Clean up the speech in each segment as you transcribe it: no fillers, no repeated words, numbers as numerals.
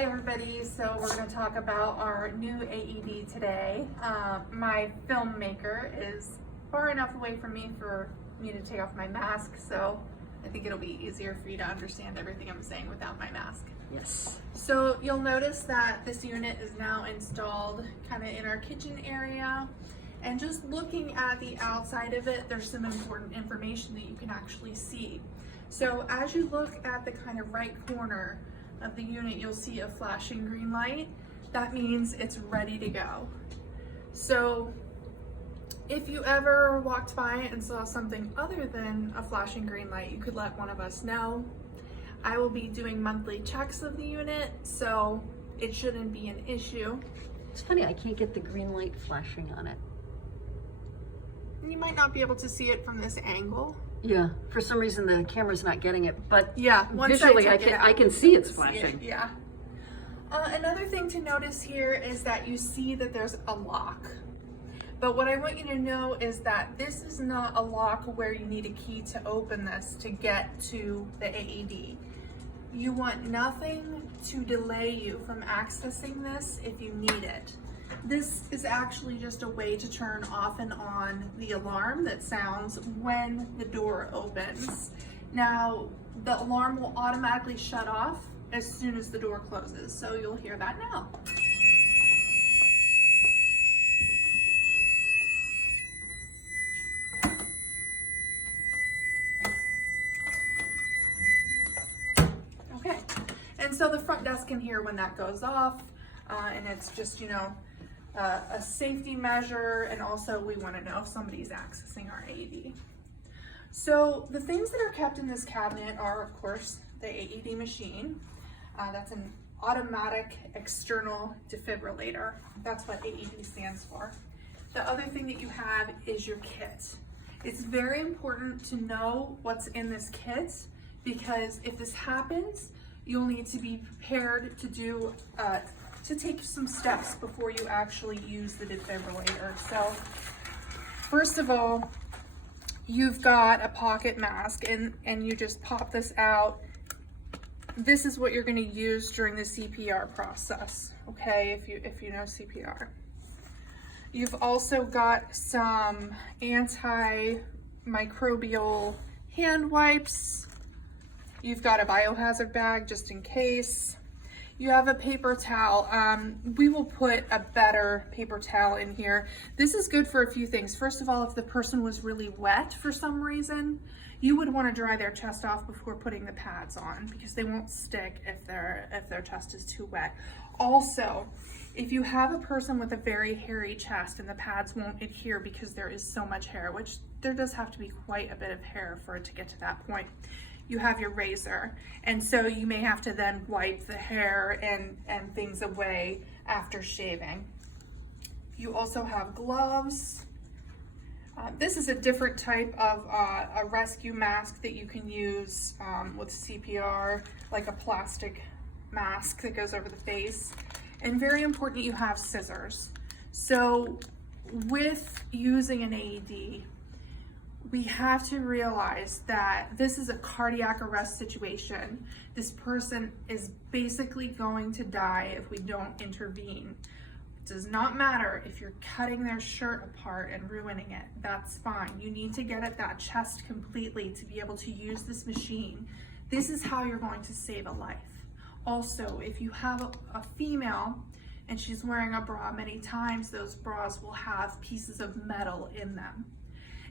Hi everybody, so we're going to talk about our new AED today. My filmmaker is far enough away from me for me to take off my mask, so I think it'll be easier for you to understand everything I'm saying without my mask. Yes. So you'll notice that this unit is now installed kind of in our kitchen area, and just looking at the outside of it, there's some important information that you can actually see. So as you look at the kind of right corner of the unit, you'll see a flashing green light. That means it's ready to go. So if you ever walked by and saw something other than a flashing green light, you could let one of us know. I will be doing monthly checks of the unit, so it shouldn't be an issue. It's funny, I can't get the green light flashing on it. You might not be able to see it from this angle. Yeah, for some reason the camera's not getting it, but yeah, visually I can see it's flashing. Yeah. Another thing to notice here is that you see that there's a lock. But what I want you to know is that this is not a lock where you need a key to open this to get to the AED. You want nothing to delay you from accessing this if you need it. This is actually just a way to turn off and on the alarm that sounds when the door opens. Now, the alarm will automatically shut off as soon as the door closes, so you'll hear that now. Okay, and so the front desk can hear when that goes off, and it's just, a safety measure, and also we want to know if somebody's accessing our AED. So the things that are kept in this cabinet are, of course, the AED machine. That's an automatic external defibrillator. That's what AED stands for. The other thing that you have is your kit. It's very important to know what's in this kit, because if this happens, you'll need to be prepared to do to take some steps before you actually use the defibrillator. So first of all, you've got a pocket mask, and you just pop this out. This is what you're going to use during the CPR process, okay, if you know CPR. You've also got some antimicrobial hand wipes. You've got a biohazard bag just in case. You have a paper towel. We will put a better paper towel in here. This is good for a few things. First of all, if the person was really wet for some reason, you would want to dry their chest off before putting the pads on, because they won't stick if their chest is too wet. Also, if you have a person with a very hairy chest and the pads won't adhere because there is so much hair, which there does have to be quite a bit of hair for it to get to that point, you have your razor, and so you may have to then wipe the hair and things away after shaving. You also have gloves. This is a different type of a rescue mask that you can use with CPR, like a plastic mask that goes over the face. And very important, you have scissors. So with using an AED, we have to realize that this is a cardiac arrest situation. This person is basically going to die if we don't intervene. It does not matter if you're cutting their shirt apart and ruining it. That's fine. You need to get at that chest completely to be able to use this machine. This is how you're going to save a life. Also, if you have a female and she's wearing a bra, many times those bras will have pieces of metal in them.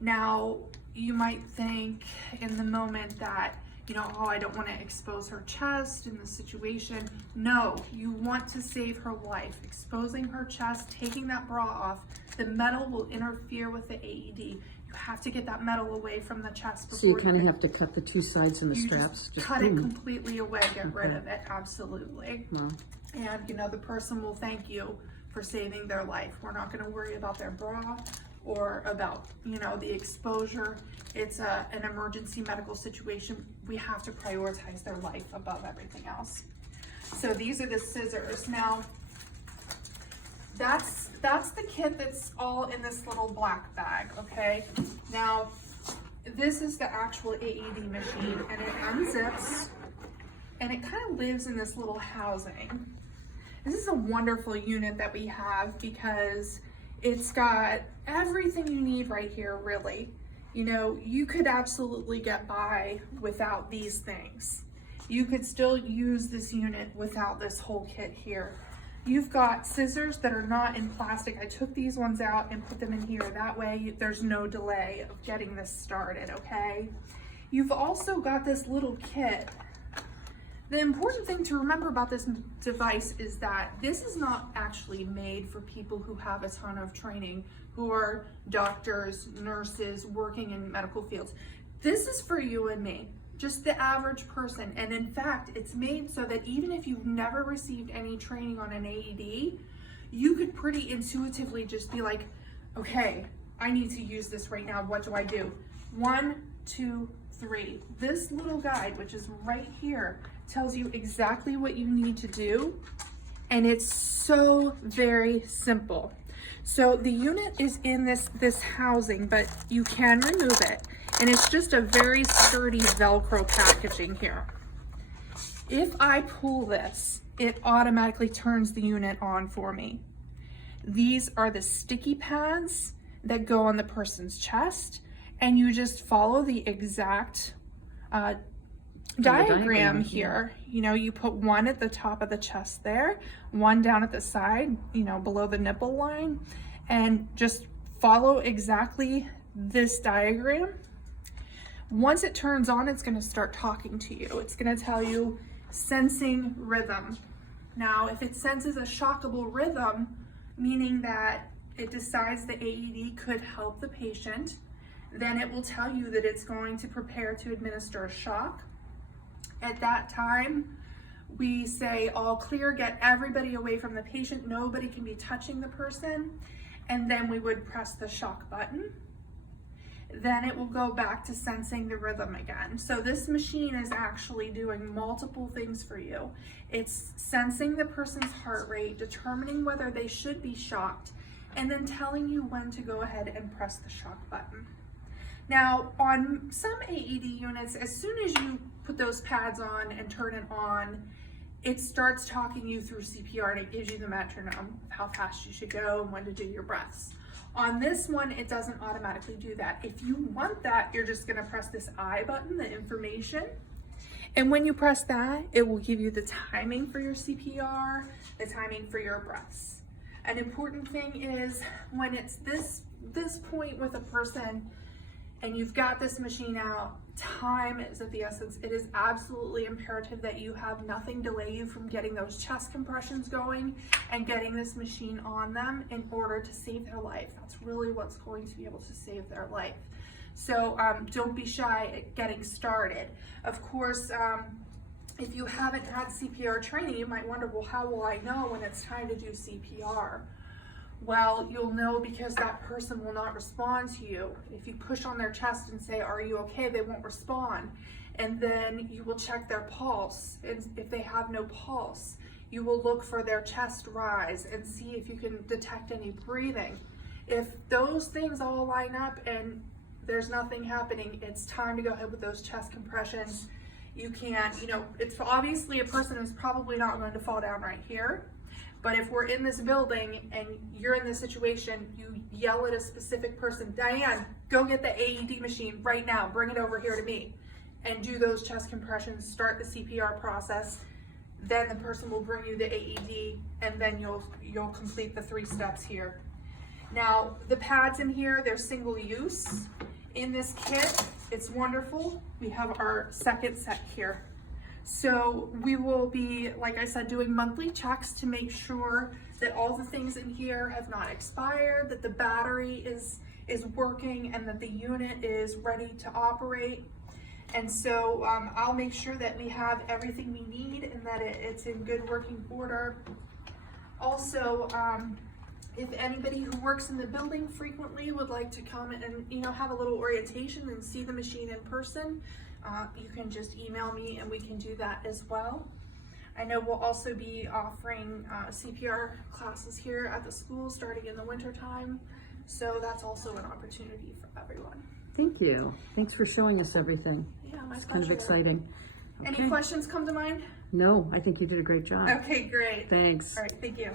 Now, you might think in the moment that, oh, I don't want to expose her chest in this situation. No, you want to save her life. Exposing her chest, taking that bra off, the metal will interfere with the AED. You have to get that metal away from the chest before. So you kind of have to cut the two sides and the straps? Just cut it completely away, get rid of it, absolutely. Wow. And, the person will thank you for saving their life. We're not going to worry about their bra or about, the exposure. It's an emergency medical situation. We have to prioritize their life above everything else. So these are the scissors. Now, that's the kit that's all in this little black bag, okay? Now, this is the actual AED machine, and it unzips and it kind of lives in this little housing. This is a wonderful unit that we have because it's got everything you need right here, really. You know, you could absolutely get by without these things. You could still use this unit without this whole kit here. You've got scissors that are not in plastic. I took these ones out and put them in here. That way there's no delay of getting this started, okay? You've also got this little kit. The important thing to remember about this device is that this is not actually made for people who have a ton of training, who are doctors, nurses, working in medical fields. This is for you and me, just the average person. And in fact, it's made so that even if you've never received any training on an AED, you could pretty intuitively just be like, okay, I need to use this right now. What do I do? 1, 2, 3. This little guide, which is right here, tells you exactly what you need to do, and it's so very simple. So the unit is in this housing, but you can remove it, and it's just a very sturdy Velcro packaging here. If I pull this, it automatically turns the unit on for me. These are the sticky pads that go on the person's chest, and you just follow the exact diagram here. You know, you put one at the top of the chest there, one down at the side, you know, below the nipple line, and just follow exactly this diagram. Once it turns on, it's going to start talking to you. It's going to tell you sensing rhythm. Now, if it senses a shockable rhythm, meaning that it decides the AED could help the patient, then it will tell you that it's going to prepare to administer a shock. At that time, we say all clear, get everybody away from the patient, nobody can be touching the person, and then we would press the shock button. Then it will go back to sensing the rhythm again. So this machine is actually doing multiple things for you. It's sensing the person's heart rate, determining whether they should be shocked, and then telling you when to go ahead and press the shock button. Now, on some AED units, as soon as you put those pads on and turn it on, it starts talking you through CPR, and it gives you the metronome of how fast you should go and when to do your breaths. On this one, it doesn't automatically do that. If you want that, you're just gonna press this I button, the information, and when you press that, it will give you the timing for your CPR, the timing for your breaths. An important thing is when it's this point with a person, and you've got this machine out, time is of the essence. It is absolutely imperative that you have nothing delay you from getting those chest compressions going and getting this machine on them in order to save their life. That's really what's going to be able to save their life. So don't be shy at getting started. Of course, if you haven't had CPR training, you might wonder, well, how will I know when it's time to do CPR? Well, you'll know because that person will not respond to you. If you push on their chest and say, are you okay? They won't respond. And then you will check their pulse. And if they have no pulse, you will look for their chest rise and see if you can detect any breathing. If those things all line up and there's nothing happening, it's time to go ahead with those chest compressions. You can't, you know, it's obviously a person is probably not going to fall down right here. But if we're in this building and you're in this situation, you yell at a specific person, Diane, go get the AED machine right now, bring it over here to me, and do those chest compressions, start the CPR process. Then the person will bring you the AED, and then you'll complete the 3 steps here. Now, the pads in here, they're single use. In this kit, it's wonderful. We have our second set here. So we will be, like I said, doing monthly checks to make sure that all the things in here have not expired, that the battery is working, and that the unit is ready to operate. And so I'll make sure that we have everything we need and that it's in good working order. Also, if anybody who works in the building frequently would like to come and have a little orientation and see the machine in person, you can just email me and we can do that as well. I know we'll also be offering CPR classes here at the school starting in the winter time, so that's also an opportunity for everyone. Thank you. Thanks for showing us everything. Yeah, my It's pleasure. kind of exciting. Any Okay. questions come to mind? No, I think you did a great job. Okay, great. Thanks. All right, thank you.